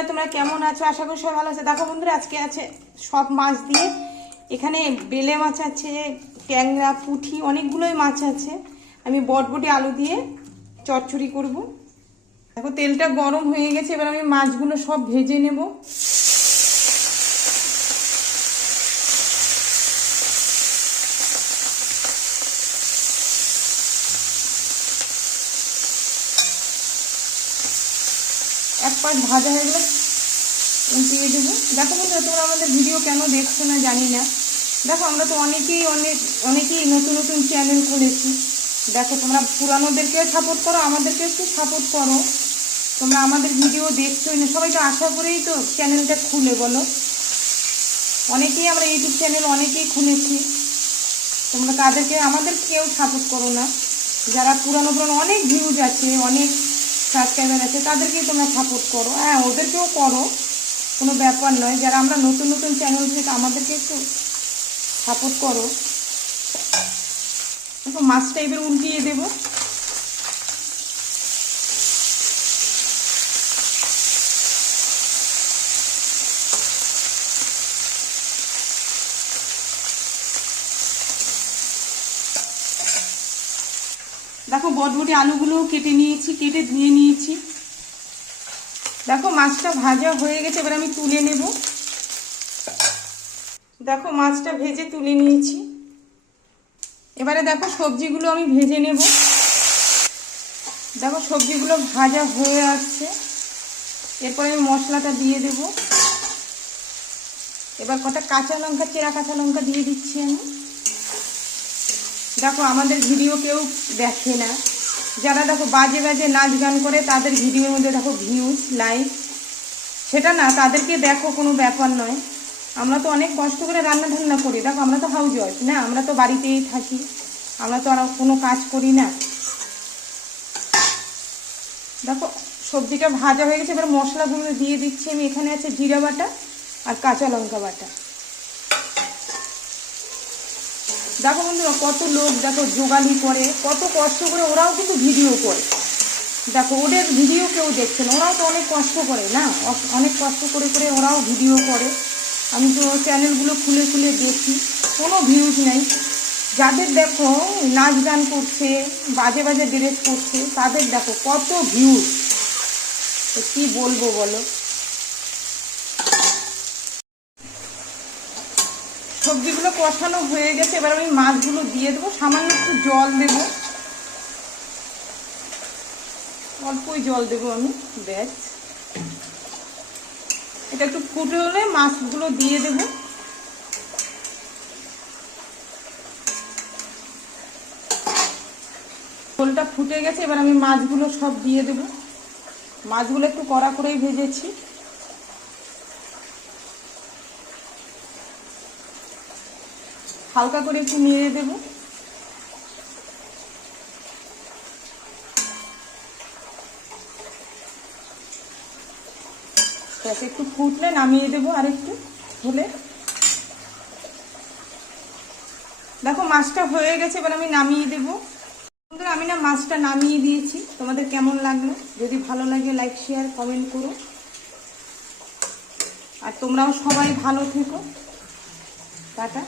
বন্ধুরা, তোমরা কেমন আছো? আশা করি সবাই ভালো আছে। দেখো বন্ধুরা, আজকে আছে সব মাছ দিয়ে, এখানে বেলে মাছ আছে, ট্যাংরা, পুঁটি, অনেকগুলোই মাছ আছে। আমি বটবটি আলু দিয়ে চচ্চড়ি করব। দেখো তেলটা গরম হয়ে গেছে, এবার আমি মাছগুলো সব ভেজে নেব। এক পাশ ভাজা হয়ে গেলে উল্টিয়ে দেবো। দেখো বন্ধুরা, তোমরা আমাদের ভিডিও কেন দেখছো না জানি না। দেখো আমরা তো অনেকেই নতুন নতুন চ্যানেল খুলেছি। দেখো তোমরা পুরানোদেরকেও সাপোর্ট করো, আমাদেরকেও একটু সাপোর্ট করো। তোমরা আমাদের ভিডিও দেখছোই না, সবাই তো আশা করেই তো চ্যানেলটা খুলে বলো। অনেকেই আমরা ইউটিউব চ্যানেল অনেকেই খুলেছি, তোমরা তাদেরকে আমাদের কেউ সাপোর্ট করো না। যারা পুরানো অনেক ভিউজ আছে, অনেক সাবস্ক্রাইবার আছে, তাদেরকেই তোমরা সাপোর্ট করো। হ্যাঁ, ওদেরকেও করো, কোনো ব্যাপার নয়। যারা আমরা নতুন নতুন চ্যানেল থেকে আমাদেরকে একটু সাপোর্ট করো। দেখো মাছটা এবার উল্টিয়ে দেবো। দেখো বটবটি আলুগুলো কেটে নিয়েছি, কেটে ধুয়ে নিয়েছি। দেখো মাছটা ভাজা হয়ে গেছে, এবার আমি তুলে নেব। দেখো মাছটা ভেজে তুলে নিয়েছি। এবারে দেখো সবজিগুলো আমি ভেজে নেব। দেখো সবজিগুলো ভাজা হয়ে আসছে, এরপরে আমি মশলাটা দিয়ে দেব। এবার কটা কাঁচা লঙ্কা, চেরা কাঁচা লঙ্কা দিয়ে দিচ্ছি আমি। দেখো আমাদের ভিডিও কেউ দেখে না, যারা দেখো বাজে বাজে নাচ গান করে তাদের ভিডিওর মধ্যে দেখো ভিউজ, লাইক, সেটা না, তাদেরকে দেখো, কোনো ব্যাপার নয়। আমরা তো অনেক কষ্ট করে রান্না ঠান্না করি। দেখো আমরা তো হাউস ওয়াইফ না, আমরা তো বাড়িতেই থাকি, আমরা তো আর কোনো কাজ করি না। দেখো সবজিটা ভাজা হয়ে গেছে, এবার মশলাগুলো দিয়ে দিচ্ছি আমি। এখানে আছে জিরা বাটা আর কাঁচা লঙ্কা বাটা। দেখো বন্ধুরা, কত লোক দেখো জোগালি করে, কত কষ্ট করে, ওরাও কিন্তু ভিডিও করে। দেখো ওদের ভিডিও কেউ দেখছে না, ওরাও তো অনেক কষ্ট করে না, অনেক কষ্ট করে করে ওরাও ভিডিও করে। আমি তো চ্যানেলগুলো খুলে খুলে দেখি, কোনো ভিউজ নেই। যাদের দেখো নাচ গান করছে, বাজে বাজে ড্রেস করছে, তাদের দেখো কত ভিউজ। তো কী বলবো বলো। সবজিগুলো কষানো হয়ে গেছে, এবার আমি মাছগুলো দিয়ে দেবো। সামান্য একটু জল দেব, অল্পই জল দেবো আমি, ব্যাস। এটা একটু ফুটে হলে মাছগুলো দিয়ে দেব। ঝোলটা ফুটে গেছে, এবার আমি মাছগুলো সব দিয়ে দেব। মাছগুলো একটু কড়া করেই ভেজেছি। হালকা করে একটু নেড়ে দেব। একটু ফুটলে নামিয়ে দেবো, আর একটু হলে। দেখো মাছটা হয়ে গেছে, এবার আমি নামিয়ে দেবো। বন্ধুরা, আমি না মাছটা নামিয়ে দিয়েছি। তোমাদের কেমন লাগলো? যদি ভালো লাগে লাইক, শেয়ার, কমেন্ট করো। আর তোমরাও সবাই ভালো থেকো। টাটা।